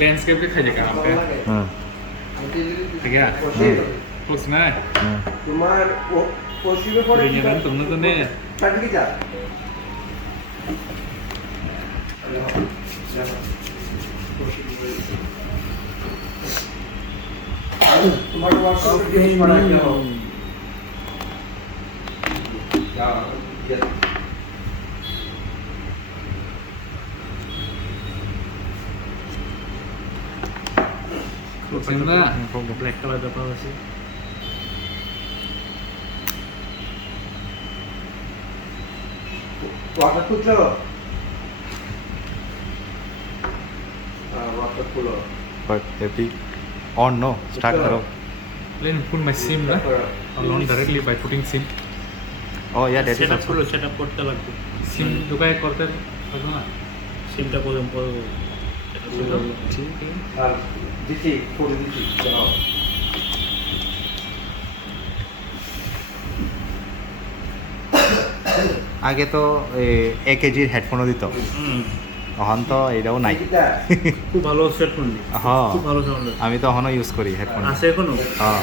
Landscape दिखाई देगा आप पे ठीक है कुछ ना তোমার পশ্চিমে পড়ে ये ना तुमने तो नहीं চাটকি যা তোমার ওয়ার্কশপ ফিনিশ করা কি হবে যা कुछ ना ব্ল্যাক কালার ব্যাপার আছে ওয়াটার খুঁজছো ওয়াটার খুলো But epic on no start karo. Then put my SIM na alone directly by putting SIM Oh yeah, that is setup also. করলো সেটআপ করতে লাগবে SIM दुकाय करते हो ना সিমটা প্রথম করবো ठीक है আর দিচ্ছি করে দিচ্ছি দাও আগে তো 1 কেজির হেডফোনও দিত এখন তো এটাও নাই খুব ভালো সেট করলি হ্যাঁ খুব ভালো সাউন্ড আমি তো এখনো ইউজ করি হেডফোন আছে এখনো হ্যাঁ